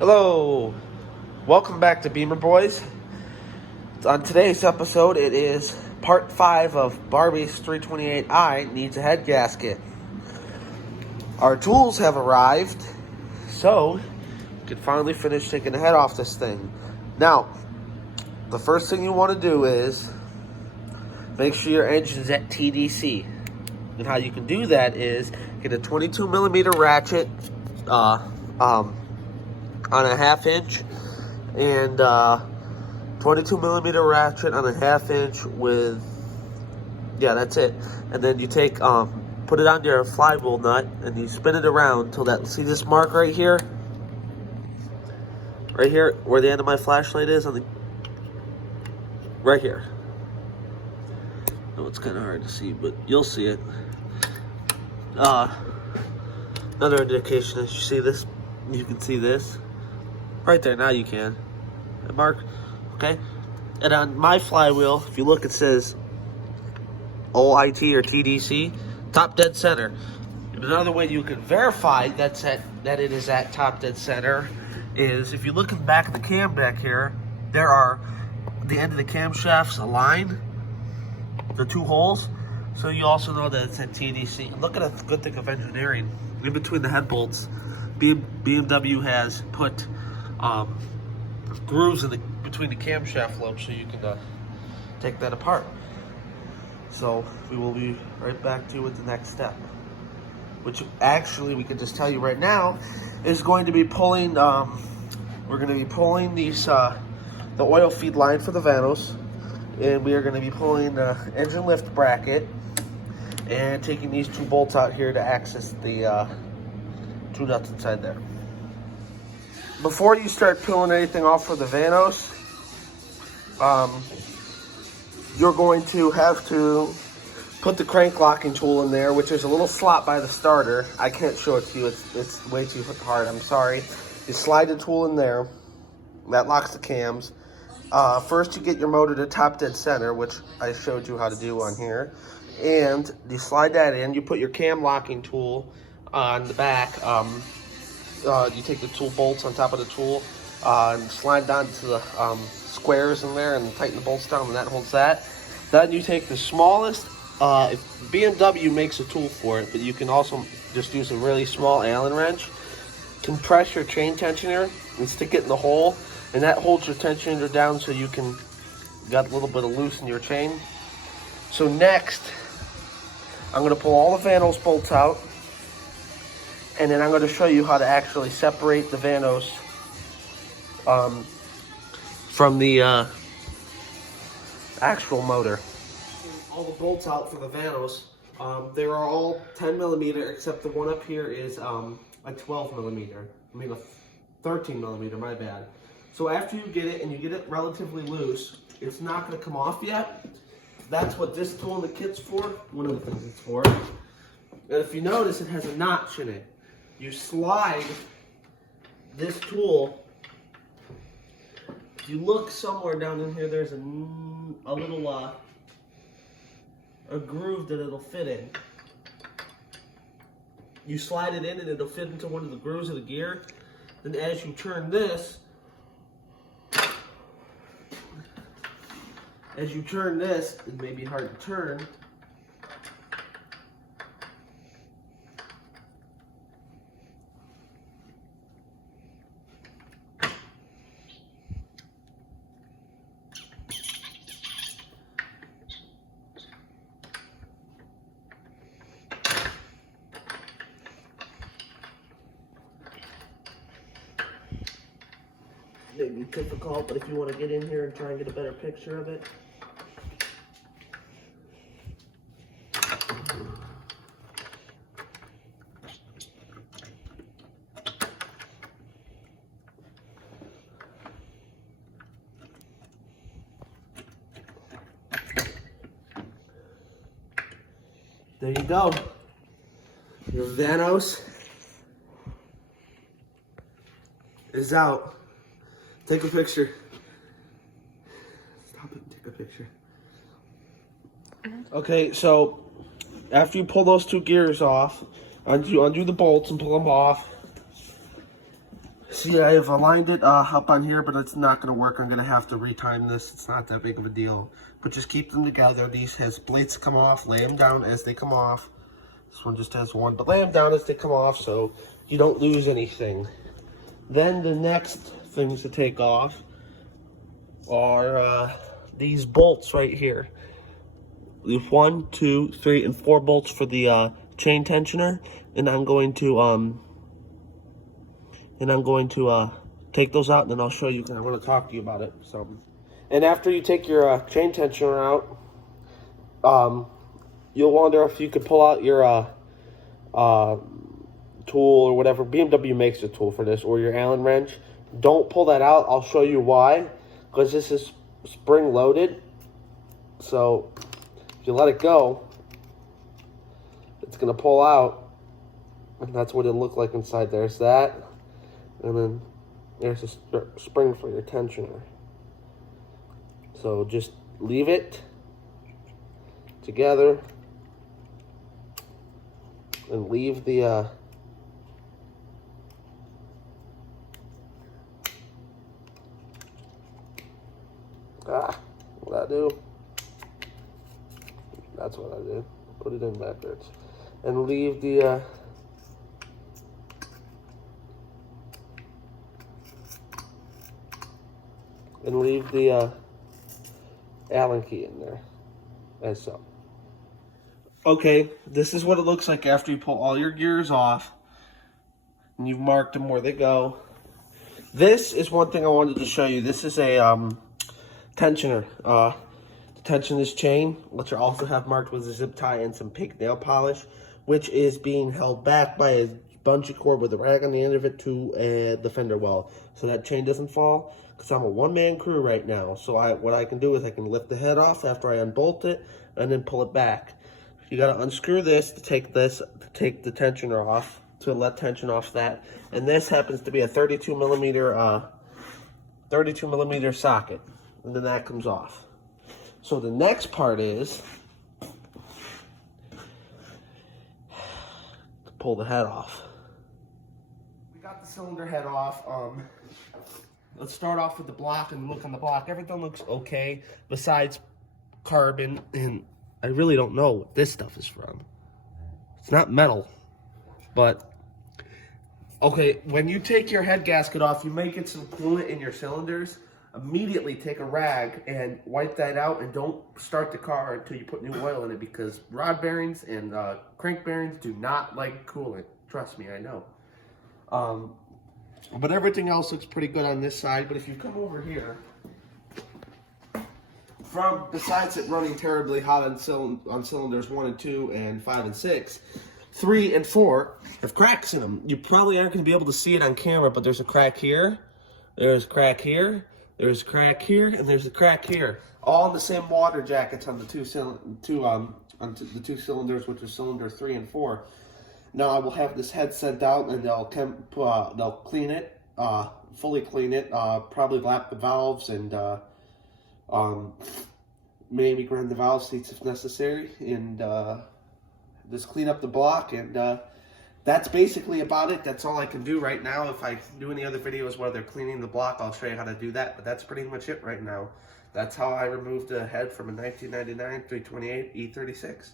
Hello, welcome back to Beamer Boys. On today's episode, it is part 5 of Barbies 328i needs a head gasket. Our tools have arrived, so we can finally finish taking the head off this thing. Now, the first thing you want to do is make sure your engine's at TDC. And how you can do that is get a 22 millimeter ratchet on a 1/2 inch and 22 millimeter ratchet on a 1/2 inch with, yeah, that's it. And then you take, put it on your flywheel nut and you spin it around till that, see this mark right here? Right here, where the end of my flashlight is, right here. No, it's kind of hard to see, but you'll see it. Another indication is you see this, you can see this. Right there, now you can. That mark, okay? And on my flywheel, if you look, it says OIT or TDC, top dead center. Another way you can verify that it is at top dead center is if you look in the back of the cam back here, there are the end of the camshafts aligned, the two holes, so you also know that it's at TDC. Look at a good thing of engineering. In between the head bolts, BMW has put grooves in between the camshaft lobes so you can take that apart. So we will be right back to you with the next step, which actually we can just tell you right now is going to be pulling. We're going to be pulling these the oil feed line for the Vanos, and we are going to be pulling the engine lift bracket and taking these two bolts out here to access the two nuts inside there. Before you start peeling anything off for the Vanos, you're going to have to put the crank locking tool in there, which is a little slot by the starter. I can't show it to you, it's way too hard, I'm sorry. You slide the tool in there, that locks the cams. First you get your motor to top dead center, which I showed you how to do on here. And you slide that in, you put your cam locking tool on the back. You take the tool bolts on top of the tool and slide down to the squares in there and tighten the bolts down, and that holds that. Then you take the smallest, BMW makes a tool for it, but you can also just use a really small Allen wrench. Compress your chain tensioner and stick it in the hole, and that holds your tensioner down so you can got a little bit of loose in your chain. So next, I'm going to pull all the Vanos bolts out, and then I'm going to show you how to actually separate the Vanos from the actual motor. All the bolts out for the Vanos. They are all 10 millimeter, except the one up here is a 12 millimeter. I mean a 13 millimeter, my bad. So after you get it, and you get it relatively loose, it's not going to come off yet. That's what this tool in the kit's for, one of the things it's for. And if you notice, it has a notch in it. You slide this tool. If you look somewhere down in here, there's a little a groove that it'll fit in. You slide it in and it'll fit into one of the grooves of the gear. Then as you turn this, it may be hard to turn. Maybe difficult, but if you want to get in here and try and get a better picture of it. There you go. Your Vanos is out. Take a picture. Stop it and take a picture. Okay, so after you pull those two gears off, undo the bolts and pull them off. See, I have aligned it up on here, but it's not going to work. I'm going to have to retime this. It's not that big of a deal. But just keep them together. These has blades come off. Lay them down as they come off. This one just has one. But lay them down as they come off so you don't lose anything. Then the next things to take off are these bolts right here. There's 1, 2, 3, and 4 bolts for the chain tensioner. And I'm going to take those out, and then I'll show you, because I want to talk to you about it. So, and after you take your chain tensioner out, you'll wonder if you could pull out your tool or whatever. BMW makes a tool for this, or your Allen wrench. Don't pull that out. I'll show you why. Because this is spring loaded. So if you let it go, it's going to pull out. And that's what it'll look like inside. There's that. And then there's a spring for your tensioner. So just leave it together and leave the what I do? That's what I did. Put it in backwards. And leave the Allen key in there, as so. Okay, this is what it looks like after you pull all your gears off, and you've marked them where they go. This is one thing I wanted to show you. This is a tensioner. To tension this chain, which I also have marked with a zip tie and some pink nail polish, which is being held back by a bungee cord with a rag on the end of it to the fender well, so that chain doesn't fall. Because I'm a one-man crew right now, so what I can do is I can lift the head off after I unbolt it and then pull it back. You got to unscrew this to take the tensioner off, to let tension off that. And this happens to be a 32 millimeter socket, and then that comes off. So the next part is to pull the head off. We got the cylinder head off. Let's start off with the block and look on the block. Everything looks okay besides carbon, and I really don't know what this stuff is from. It's not metal, but okay, when you take your head gasket off, you may get some coolant in your cylinders. Immediately take a rag and wipe that out, and don't start the car until you put new oil in it, because rod bearings and crank bearings do not like coolant. Trust me, I know. But everything else looks pretty good on this side. But if you come over here, besides it running terribly hot on cylinders 1 and 2 and 5 and 6, 3 and 4 have cracks in them. You probably aren't going to be able to see it on camera, but there's a crack here, there's a crack here, there's a crack here, and there's a crack here. All in the same water jackets on the two cylinders, which are cylinder 3 and 4. Now I will have this head sent out, and they'll clean it, fully clean it, probably lap the valves and maybe grind the valve seats if necessary, and just clean up the block, and that's basically about it. That's all I can do right now. If I do any other videos where they're cleaning the block, I'll show you how to do that, but that's pretty much it right now. That's how I removed the head from a 1999 328 E36.